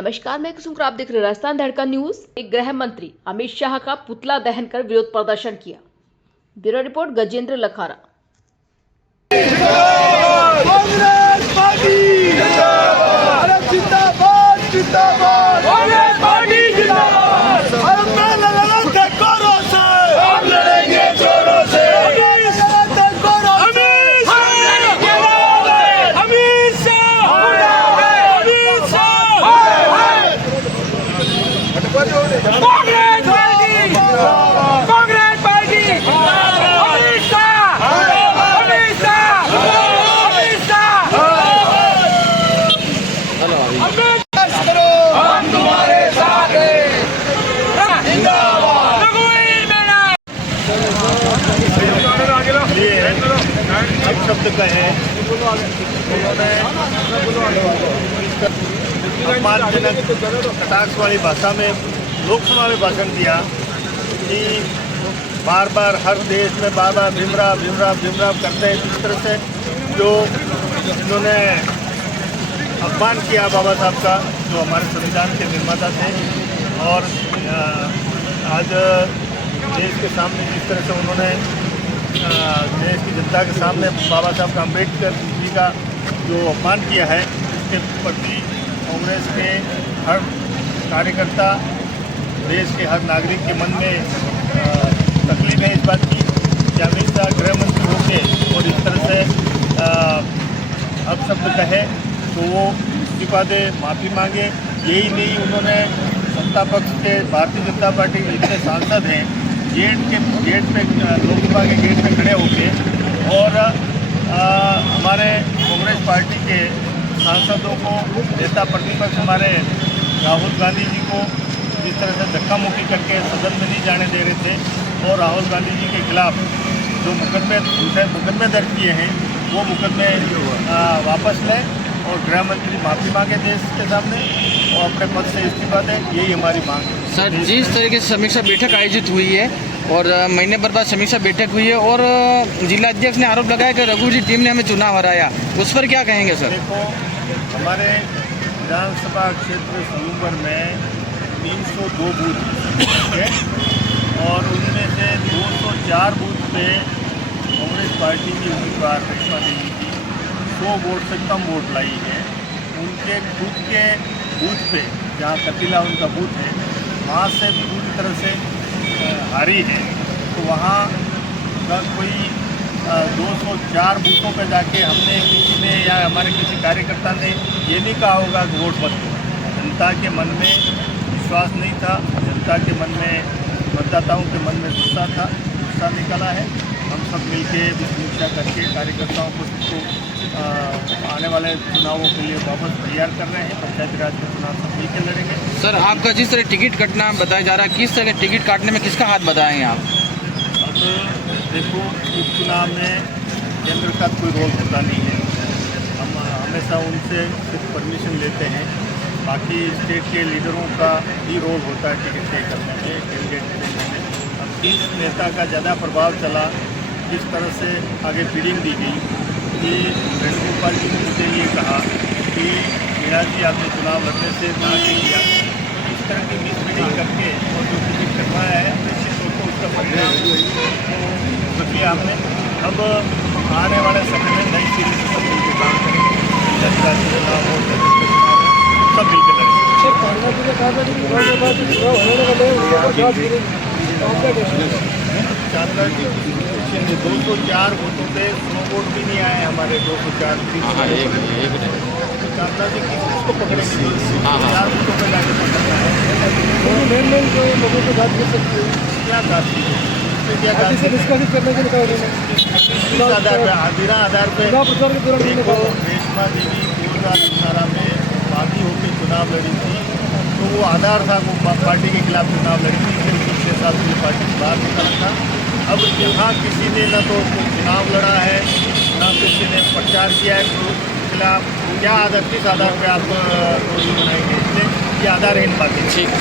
नमस्कार, मैं कुसुम, आप देख रहे हैं राजस्थान धड़कन न्यूज। गृह मंत्री अमित शाह का पुतला दहन कर विरोध प्रदर्शन किया। Bureau report Gajendra Lakhara. Congress party जिंदाबाद, जिंदाबाद, जिंदाबाद, कांग्रेस पार्टी जिंदाबाद। हम लड़ते कोरों से, हम लड़ेंगे जोरों से। Congress party, Congress party, Amit Shah, Amit Shah, Amit Shah. हम तुम्हारे साथ हैं, जिंदाबाद। अब शब्द कहे उन्होंने अपमानजनक कटाक्ष वाली भाषा में लोकसभा में भाषण दिया कि बार बार हर देश में बार बार भीमराव भीमराव भीमराव करते हैं। जिस तरह से जो इन्होंने अपमान किया बाबा साहब का, जो हमारे संविधान के निर्माता थे, और आज देश के सामने जिस तरह से उन्होंने देश की जनता के सामने बाबा साहब का अम्बेडकर जी का जो अपमान किया है, उसके प्रति कांग्रेस के हर कार्यकर्ता, देश के हर नागरिक के मन में तकलीफ है इस बात की कि अमित शाह गृह मंत्री होके और इस तरह से अपशब्द कहे तो वो इस्तीफा दे, माफ़ी मांगे। यही नहीं, उन्होंने सत्ता पक्ष के भारतीय जनता पार्टी के जितने सांसद हैं गेट पे लोकसभा के गेट पे खड़े होके और हमारे कांग्रेस पार्टी के सांसदों को, नेता प्रतिपक्ष हमारे राहुल गांधी जी को जिस तरह से धक्का मुक्की करके सदन में नहीं जाने दे रहे थे, और राहुल गांधी जी के खिलाफ जो मुकदमे दर्ज किए हैं वो मुकदमे वापस लें और गृह मंत्री माफ़ी मांगे देश के सामने और अपने पद से इस्तीफा दें। यही हमारी मांग है। सर, जिस तरीके से समीक्षा बैठक आयोजित हुई है और महीने भर बाद समीक्षा बैठक हुई है और जिला अध्यक्ष ने आरोप लगाया कि रघु जी टीम ने हमें चुनाव हराया, उस पर क्या कहेंगे सर? देखो, हमारे विधानसभा क्षेत्र सलूमपुर में 302 बूथ है और उनमें से 204 बूथ पे कांग्रेस पार्टी की उम्मीदवार रेशमा देवी की 100 वोट से कम वोट लाई है। उनके खुद के बूथ पे, जहाँ कपिला उनका बूथ है, वहाँ से पूरी तरह से हारी है। तो वहाँ का कोई 204 बूथों पर जाके हमने किसी ने या हमारे किसी कार्यकर्ता ने ये नहीं कहा होगा कि वोट मत दो। जनता के मन में विश्वास नहीं था, जनता के मन में, मतदाताओं के मन में गुस्सा था, गुस्सा निकला है। हम सब मिलके समीक्षा करके कार्यकर्ताओं को आने वाले चुनावों के लिए वापस तैयार कर रहे हैं। पंचायती राज के चुनाव सब मिलकर लड़ेंगे। सर, आपका जिस तरह टिकट कटना बताया जा रहा है, किस तरह टिकट काटने में किसका हाथ बताएंगे आप? अब देखो, इस चुनाव में केंद्र का कोई रोल होता नहीं है। हम हमेशा उनसे सिर्फ परमिशन लेते हैं। बाकी स्टेट के लीडरों का ही रोल होता है टिकट तय करने में, कैंडिडेट देने में। अब किस नेता का ज़्यादा प्रभाव चला, किस तरह से आगे फीडिंग दी गई कि वेणुगोपाल जी ने मुझे ये कहा कि मीणा जी आपने चुनाव लड़ने से ना किया। इस तरह की मिसफीडिंग करके और जो टिकट करवाया है, निश्चित तौर पर उसका परिणाम तो देखिए हमने। अब आने वाले समय में नई सीरीज से सब मिलकर काम करेंगे। जनता के चुनाव और सब मिलकर चांदा जी 204 वोटों पे 100 वोट भी नहीं आए हमारे। 204 चांदा जी किसको पकड़ेंगे? 4 वोटों पे जाके पकड़ना है। लोगों को बात कर सकते हैं क्या बात क्या निष्कासित करने के लिए आधार पे देखो, रेशमा देवी 2018 में बागी होकर चुनाव लड़ी थी, तो वो आधार था, वो पार्टी के खिलाफ चुनाव लड़ी थी। फिर 6 साल की पार्टी से बाहर निकला था। अब यहाँ किसी ने न तो चुनाव लड़ा है, न किसी ने प्रचार किया है खिलाफ। क्या आधार, किस आधार पर आप बनाएंगे? इसलिए ये आधारहीन बातें। ठीक है।